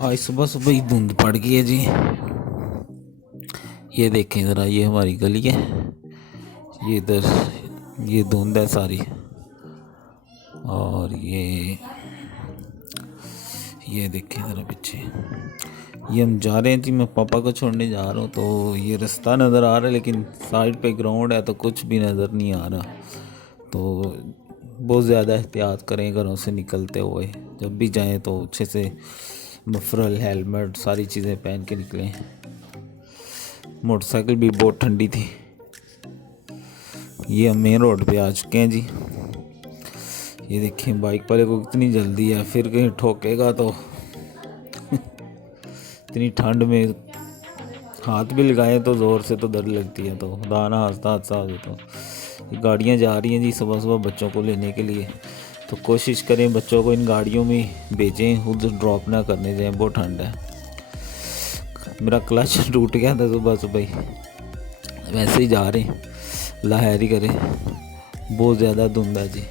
आज सुबह सुबह ही धुंध पड़ गई है जी। ये देखें ज़रा, ये हमारी गली है, ये इधर ये धुंध है सारी। और ये देखें ज़रा पीछे, ये हम जा रहे हैं जी, मैं पापा को छोड़ने जा रहा हूँ। तो ये रास्ता नज़र आ रहा है लेकिन साइड पे ग्राउंड है तो कुछ भी नज़र नहीं आ रहा। तो बहुत ज़्यादा एहतियात करें घरों से निकलते हुए, जब भी जाएं तो अच्छे से मफरल, हेलमेट, सारी चीज़ें पहन के निकलें। मोटरसाइकिल भी बहुत ठंडी थी। ये हम मेन रोड पे आ चुके हैं जी। ये देखें बाइक वाले को कितनी जल्दी है, फिर कहीं ठोकेगा तो इतनी ठंड में हाथ भी लगाए तो ज़ोर से तो डर लगती है, तो खुदा ना हादसा हो जाता। ये गाड़ियाँ जा रही हैं जी सुबह सुबह बच्चों को लेने के लिए, तो कोशिश करें बच्चों को इन गाड़ियों में भेजें, खुद ड्रॉप ना करने जाएं, बहुत ठंड है। मेरा क्लच टूट गया था सुबह सुबह ही, वैसे ही जा रहे हैं, लहरी करे, बहुत ज़्यादा धुंध है जी।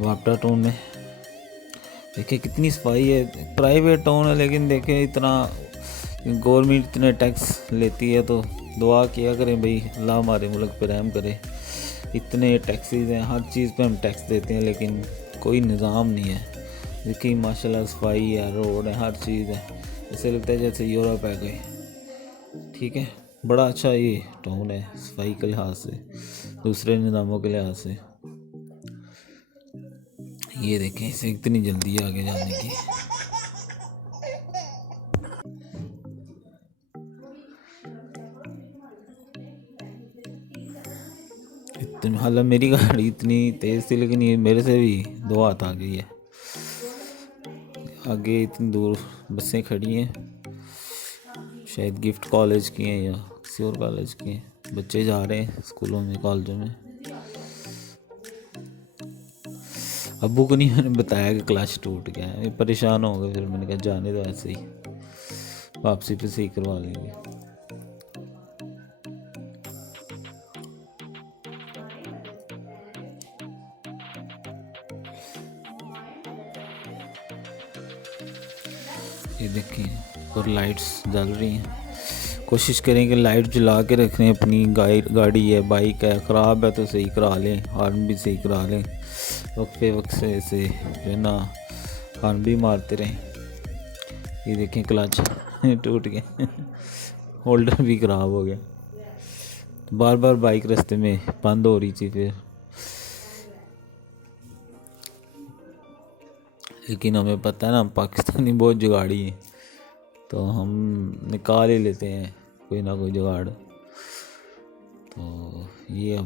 वापटा टाउन में देखिए कितनी सफाई है, प्राइवेट टाउन है लेकिन देखें इतना गवर्नमेंट इतने टैक्स लेती है, तो दुआ किया करें भाई अल्लाह हमारे मुल्क पर रहम करे। इतने टैक्सेस हैं, हर चीज़ पे हम टैक्स देते हैं लेकिन कोई निज़ाम नहीं है। देखिए माशाल्लाह सफाई है, रोड है, हर चीज़ है, ऐसे लगता है जैसे यूरोप है गए। ठीक है, बड़ा अच्छा ये टाउन है सफाई के लिहाज से, दूसरे निज़ामों के लिहाज से। ये देखें इसे इतनी जल्दी आगे जाने की। हालांकि मेरी गाड़ी इतनी तेज़ थी लेकिन ये मेरे से भी 2 हाथ आ गई है। आगे इतनी दूर बसें खड़ी हैं, शायद गिफ्ट कॉलेज की हैं या किसी और कॉलेज की हैं, बच्चे जा रहे हैं स्कूलों में, कॉलेजों में। अब्बू को नहीं मैंने बताया कि क्लच टूट गया है, परेशान हो गए, फिर मैंने कहा जाने दो, ऐसे ही वापसी पे सही करवा लेंगे। ये देखें और लाइट्स जल रही हैं, कोशिश करें कि लाइट जला के रखें। अपनी गाड़ी है, बाइक है, ख़राब है तो सही करा लें, हॉर्न भी सही करा लें, वक्त पे वक्त से ऐसे जो है ना हॉर्न भी मारते रहें। ये देखें क्लच टूट गया होल्डर भी ख़राब हो गया, बार बार बाइक रास्ते में बंद हो रही थी फिर, लेकिन हमें पता है ना पाकिस्तानी बहुत जुगाड़ी है, तो हम निकाल ही लेते हैं कोई ना कोई जुगाड़। तो ये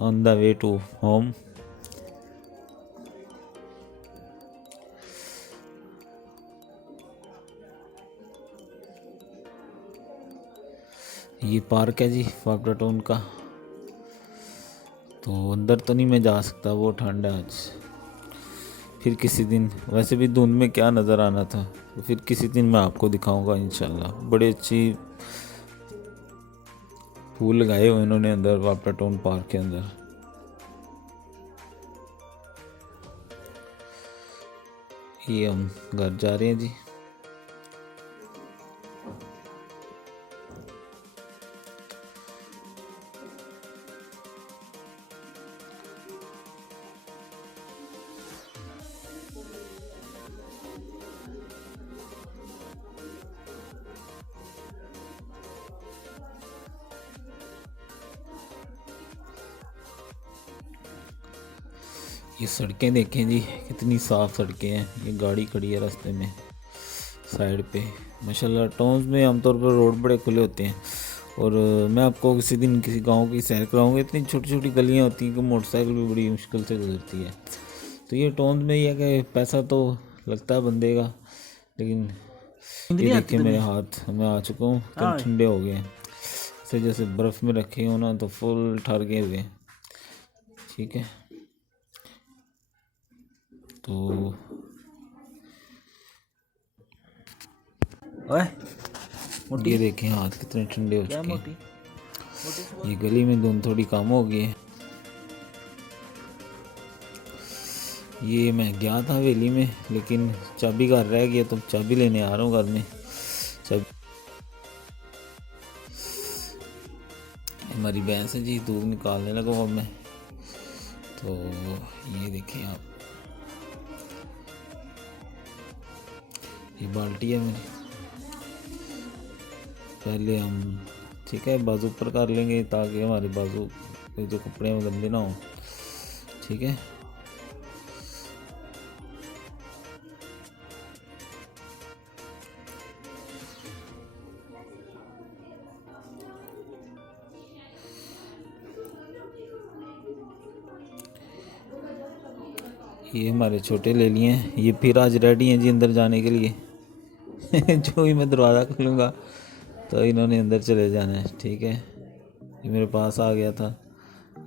on the way to home. ये पार्क है जी वापडा टाउन का, तो अंदर तो नहीं मैं जा सकता, वो ठंड है आज। फिर किसी दिन, वैसे भी धुंध में क्या नज़र आना था, तो फिर किसी दिन मैं आपको दिखाऊंगा इंशाल्लाह। बड़ी अच्छी फूल लगाए हुए इन्होंने अंदर वापडा टाउन पार्क के अंदर। ये हम घर जा रहे हैं जी। ये सड़कें देखें जी कितनी साफ़ सड़कें हैं, ये गाड़ी खड़ी है रास्ते में साइड पे। माशाल्लाह टाउन्स में आमतौर पर रोड बड़े खुले होते हैं, और मैं आपको किसी दिन किसी गांव की सैर कराऊंगा। इतनी छोटी छोटी गलियां होती हैं कि मोटरसाइकिल भी बड़ी मुश्किल से गुजरती है। तो ये टाउन्स में ये है कि पैसा तो लगता है बंदे का, लेकिन ये देखिए मेरे हाथ, मैं आ चुका हूँ, इतने ठंडे हो गए हैं जैसे जैसे बर्फ़ में रखे हो ना, तो फुल ठर गए हुए। ठीक है, तो ये देखें हाथ कितने ठंडे हो चुके हैं। ये गली में धुंध थोड़ी कम हो गई है। ये मैं गया था हवेली में, लेकिन चाबी घर रह गया, तो चाबी लेने आ रहा हूँ घर में। चाबी हमारी भैंस है जी, दूध निकालने लगा हूँ अब मैं। तो ये देखें आप, ये बाल्टी है मेरी। पहले हम, ठीक है, बाजू ऊपर कर लेंगे ताकि हमारे बाजू पे जो कपड़े में गंदे ना हो। ठीक है, ये हमारे छोटे ले लिए हैं, ये फिर आज रेडी हैं जी अंदर जाने के लिए। जो ही मैं दरवाज़ा खोलूँगा तो इन्होंने अंदर चले जाना है। ठीक है, ये मेरे पास आ गया था,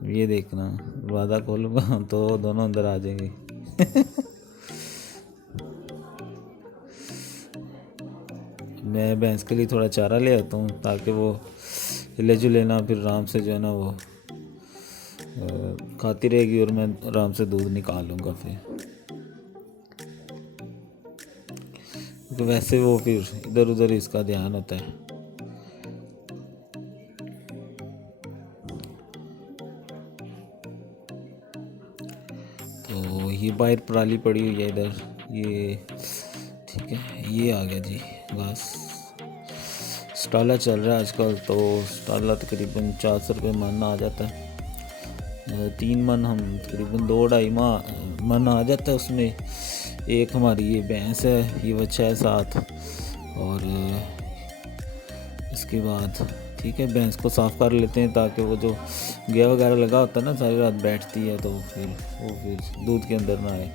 ये देखना, दरवाज़ा खोलूँगा तो दोनों अंदर आ जाएंगे। मैं भैंस के लिए थोड़ा चारा ले आता हूँ ताकि वो हिले जुले ना, फिर आराम से जो है ना वो खाती रहेगी और मैं आराम से दूध निकाल लूँगा फिर। तो वैसे वो फिर इधर उधर इसका ध्यान होता है। तो ये बाहर पराली पड़ी हुई है इधर, ये ठीक है, ये आ गया जी घास। स्टाला चल रहा है आजकल, तो स्टाला तकरीबन 400 रुपये मन आ जाता है। 3 मन हम तकरीबन 2-2.5 मन आ जाता है उसमें। एक हमारी ये भैंस है, ये बच्चा है साथ, और इसके बाद ठीक है, भैंस को साफ़ कर लेते हैं ताकि वो जो गया वगैरह लगा होता है ना, सारी रात बैठती है, तो फिर वो फिर दूध के अंदर ना आए।